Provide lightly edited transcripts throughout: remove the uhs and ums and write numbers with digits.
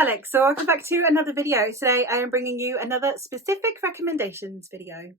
Alex, so welcome back to another video. Today I am bringing you another specific recommendations video.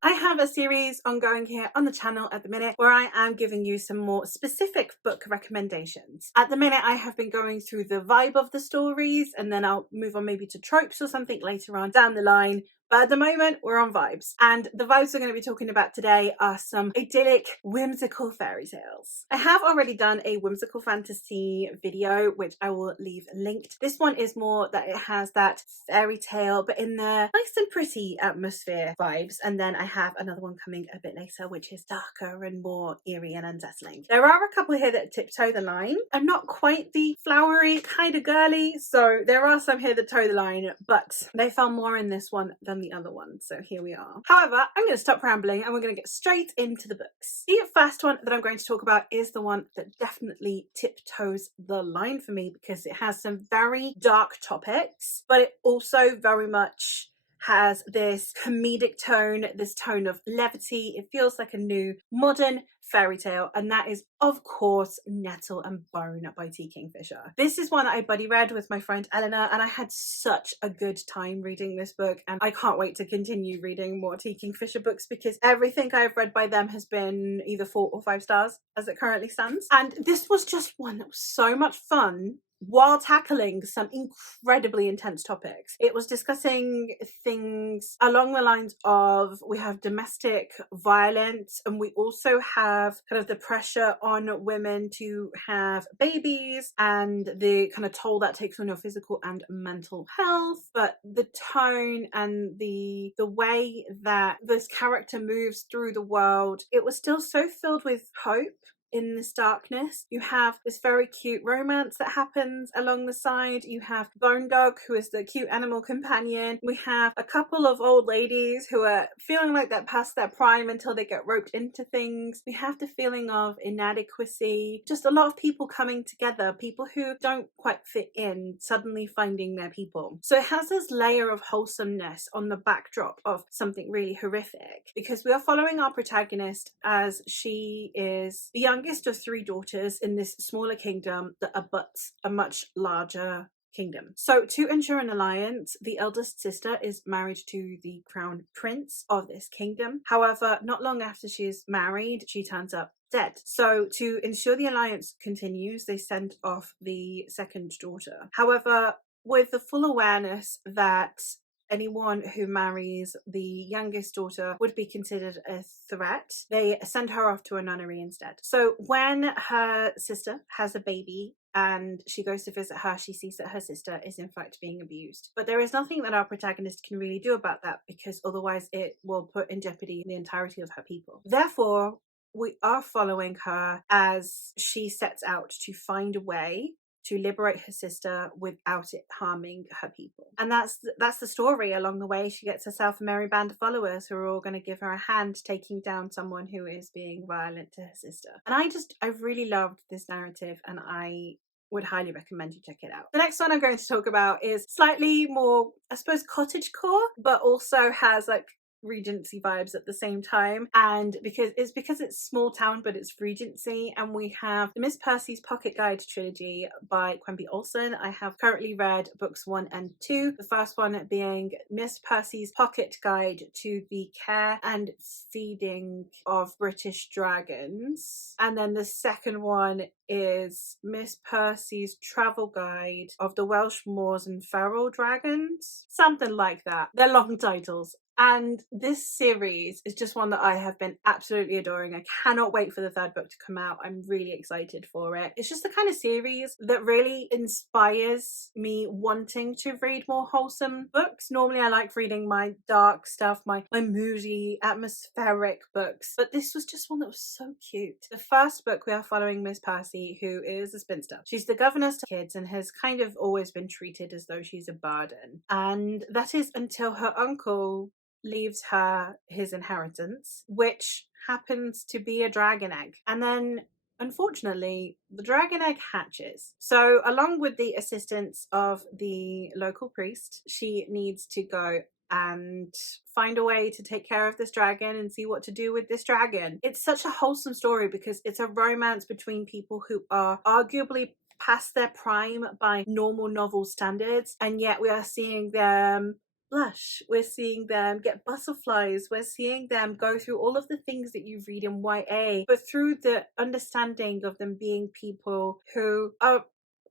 I have a series ongoing here on the channel at the minute where I am giving you some more specific book recommendations. At the minute I have been going through the vibe of the stories and then I'll move on maybe to tropes or something later on down the line. But at the moment, we're on vibes. And the vibes we're going to be talking about today are some idyllic, whimsical fairy tales. I have already done a whimsical fantasy video, which I will leave linked. This one is more that it has that fairy tale, but in the nice and pretty atmosphere vibes. And then I have another one coming a bit later, which is darker and more eerie and unsettling. There are a couple here that tiptoe the line. I'm not quite the flowery kind of girly, so there are some here that toe the line, but they fell more in this one than the other one, so here we are. However, I'm going to stop rambling and we're going to get straight into the books. The first one that I'm going to talk about is the one that definitely tiptoes the line for me because it has some very dark topics, but it also very much has this comedic tone, this tone of levity. It feels like a new modern fairy tale, and that is of course Nettle and Bone by T. Kingfisher. This is one that I buddy read with my friend Eleanor, and I had such a good time reading this book, and I can't wait to continue reading more T. Kingfisher books because everything I've read by them has been either 4 or 5 stars as it currently stands. And this was just one that was so much fun while tackling some incredibly intense topics. It was discussing things along the lines of, we have domestic violence and we also have kind of the pressure on women to have babies and the kind of toll that takes on your physical and mental health. But the tone and the way that this character moves through the world, it was still so filled with hope in this darkness. You have this very cute romance that happens along the side. You have Bone Dog, who is the cute animal companion. We have a couple of old ladies who are feeling like they're past their prime until they get roped into things. We have the feeling of inadequacy, just a lot of people coming together, people who don't quite fit in, suddenly finding their people. So it has this layer of wholesomeness on the backdrop of something really horrific, because we are following our protagonist as she is the youngest of 3 daughters in this smaller kingdom that abuts a much larger kingdom. So to ensure an alliance, the eldest sister is married to the crown prince of this kingdom. However, not long after she is married, she turns up dead. So to ensure the alliance continues, they send off the second daughter. However, with the full awareness that anyone who marries the youngest daughter would be considered a threat, they send her off to a nunnery instead. So when her sister has a baby and she goes to visit her, she sees that her sister is in fact being abused. But there is nothing that our protagonist can really do about that, because otherwise it will put in jeopardy the entirety of her people. Therefore, we are following her as she sets out to find a way to liberate her sister without it harming her people. And that's the story. Along the way, she gets herself a merry band of followers who are all going to give her a hand taking down someone who is being violent to her sister. And I really loved this narrative, and I would highly recommend you check it out. The next one I'm going to talk about is slightly more, I suppose, cottagecore, but also has like Regency vibes at the same time, and because it's small town but it's Regency. And we have the Miss Percy's Pocket Guide trilogy by Quimby Olsen. I have currently read books 1 and 2, the first one being Miss Percy's Pocket Guide to the Care and Feeding of British Dragons, and then the second one is Miss Percy's Travel Guide of the Welsh Moors and Feral Dragons, something like that. They're long titles. And this series is just one that I have been absolutely adoring. I cannot wait for the 3rd book to come out. I'm really excited for it. It's just the kind of series that really inspires me wanting to read more wholesome books. Normally I like reading my dark stuff, my moody, atmospheric books, but this was just one that was so cute. The first book, we are following Miss Percy, who is a spinster. She's the governess to kids and has kind of always been treated as though she's a burden. And that is until her uncle leaves her his inheritance, which happens to be a dragon egg. And then unfortunately, the dragon egg hatches. So along with the assistance of the local priest, she needs to go and find a way to take care of this dragon and see what to do with this dragon. It's such a wholesome story because it's a romance between people who are arguably past their prime by normal novel standards, and yet we are seeing them blush, we're seeing them get butterflies, we're seeing them go through all of the things that you read in YA, but through the understanding of them being people who are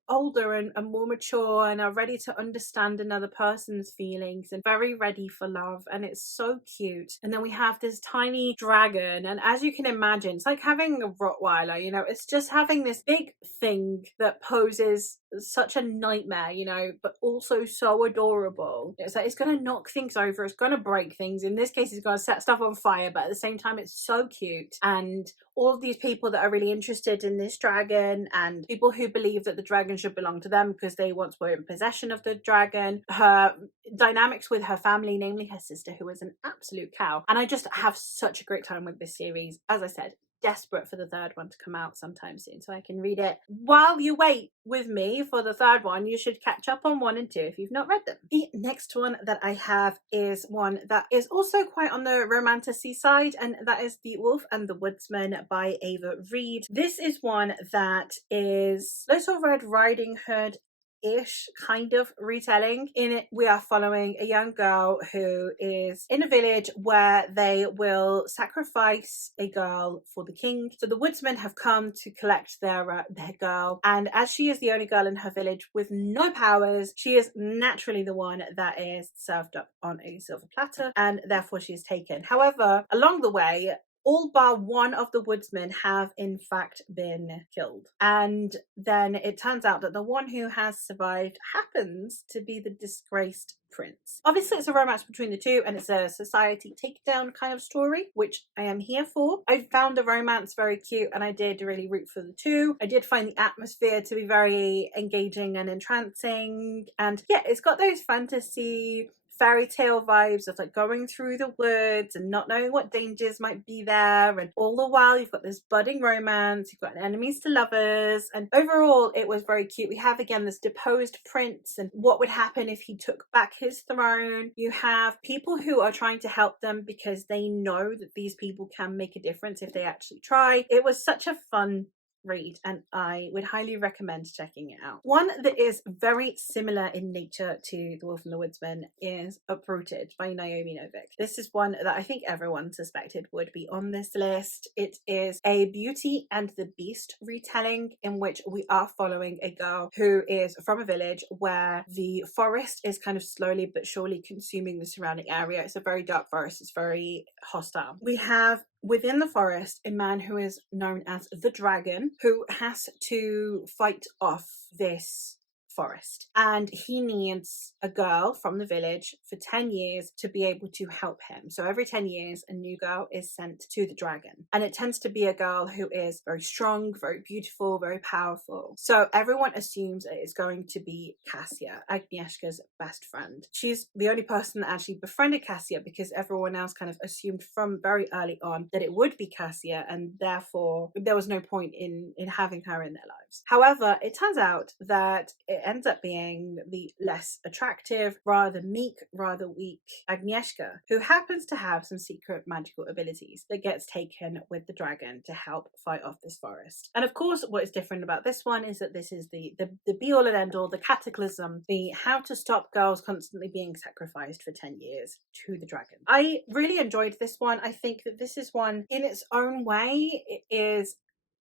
older and more mature and are ready to understand another person's feelings and very ready for love, and it's so cute. And then we have this tiny dragon, and as you can imagine, it's like having a Rottweiler, you know, it's just having this big thing that poses such a nightmare, you know, but also so adorable. It's like it's gonna knock things over, it's gonna break things. In this case, it's gonna set stuff on fire, but at the same time, it's so cute. And all of these people that are really interested in this dragon, and people who believe that the dragon should belong to them because they once were in possession of the dragon, her dynamics with her family, namely her sister, who is an absolute cow. And I just have such a great time with this series. As I said, desperate for the third one to come out sometime soon so I can read it. While you wait with me for the third one, you should catch up on 1 and 2 if you've not read them. The next one that I have is one that is also quite on the romantasy side, and that is The Wolf and the Woodsman by Ava Reid. This is one that is Little Red Riding Hood ish kind of retelling. In it, we are following a young girl who is in a village where they will sacrifice a girl for the king. So the woodsmen have come to collect their girl, and as she is the only girl in her village with no powers, she is naturally the one that is served up on a silver platter, and therefore she is taken. However, along the way, all bar one of the woodsmen have in fact been killed. And then it turns out that the one who has survived happens to be the disgraced prince. Obviously, it's a romance between the two, and it's a society takedown kind of story, which I am here for. I found the romance very cute, and I did really root for the two. I did find the atmosphere to be very engaging and entrancing, and yeah, it's got those fantasy fairy tale vibes of like going through the woods and not knowing what dangers might be there, and all the while you've got this budding romance, you've got enemies to lovers, and overall it was very cute. We have again this deposed prince and what would happen if he took back his throne. You have people who are trying to help them because they know that these people can make a difference if they actually try. It was such a fun read, and I would highly recommend checking it out. One that is very similar in nature to The Wolf and the Woodsman is Uprooted by Naomi Novik. This is one that I think everyone suspected would be on this list. It is a Beauty and the Beast retelling in which we are following a girl who is from a village where the forest is kind of slowly but surely consuming the surrounding area. It's a very dark forest, it's very hostile. We have within the forest a man who is known as the Dragon, who has to fight off this forest, and he needs a girl from the village for 10 years to be able to help him. So every 10 years a new girl is sent to the dragon, and it tends to be a girl who is very strong, very beautiful, very powerful. So everyone assumes it is going to be Cassia, Agnieszka's best friend. She's the only person that actually befriended Cassia because everyone else kind of assumed from very early on that it would be Cassia, and therefore there was no point in having her in their lives. However, it turns out that it ends up being the less attractive, rather meek, rather weak Agnieszka, who happens to have some secret magical abilities, that gets taken with the dragon to help fight off this forest. And of course, what is different about this one is that this is the be-all and end-all, the cataclysm, the how to stop girls constantly being sacrificed for 10 years to the dragon. I really enjoyed this one. I think that this is one in its own way. It is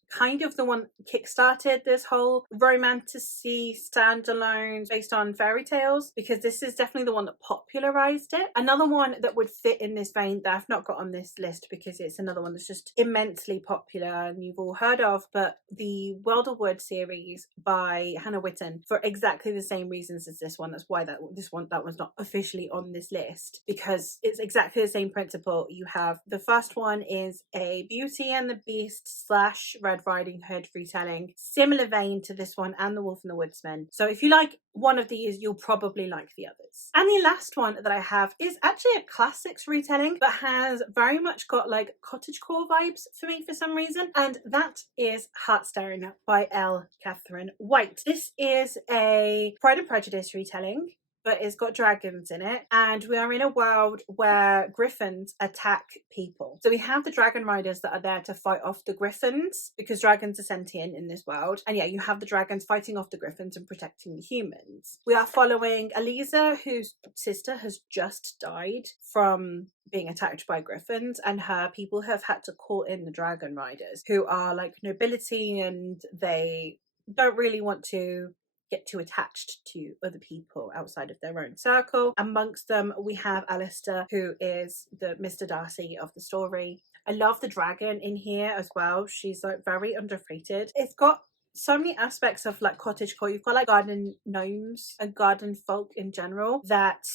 kind of the one that kickstarted this whole romantasy standalone based on fairy tales, because this is definitely the one that popularized it. Another one that would fit in this vein that I've not got on this list because it's another one that's just immensely popular and you've all heard of, but the World of Wood series by Hannah Witten, for exactly the same reasons as this one. That's why that was not officially on this list, because it's exactly the same principle. You have the first one is a Beauty and the Beast / Red Riding Hood retelling, similar vein to this one and The Wolf and the Woodsman. So if you like one of these, you'll probably like the others. And the last one that I have is actually a classics retelling, but has very much got like cottagecore vibes for me for some reason, and that is Heartstone by L. Catherine White. This is a Pride and Prejudice retelling, but it's got dragons in it, and we are in a world where griffins attack people. So we have the dragon riders that are there to fight off the griffins, because dragons are sentient in this world, and yeah, you have the dragons fighting off the griffins and protecting the humans. We are following Eliza, whose sister has just died from being attacked by griffins, and her people have had to call in the dragon riders, who are like nobility, and they don't really want to get too attached to other people outside of their own circle. Amongst them we have Alistair, who is the Mr. Darcy of the story. I love the dragon in here as well. She's like very underrated. It's got so many aspects of like cottagecore. You've got like garden gnomes and garden folk in general that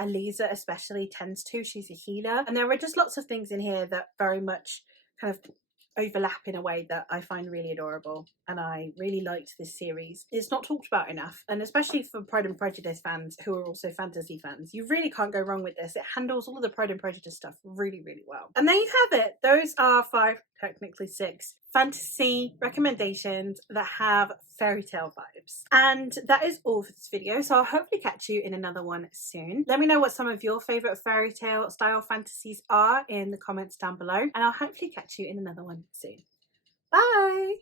Eliza especially tends to. She's a healer, and there are just lots of things in here that very much kind of overlap in a way that I find really adorable, and I really liked this series. It's not talked about enough, and especially for Pride and Prejudice fans who are also fantasy fans, you really can't go wrong with this. It handles all of the Pride and Prejudice stuff really, really well. And there you have it. Those are 5, technically 6, fantasy recommendations that have fairy tale vibes. And that is all for this video, so I'll hopefully catch you in another one soon. Let me know what some of your favourite fairy tale style fantasies are in the comments down below, and I'll hopefully catch you in another one soon. Bye!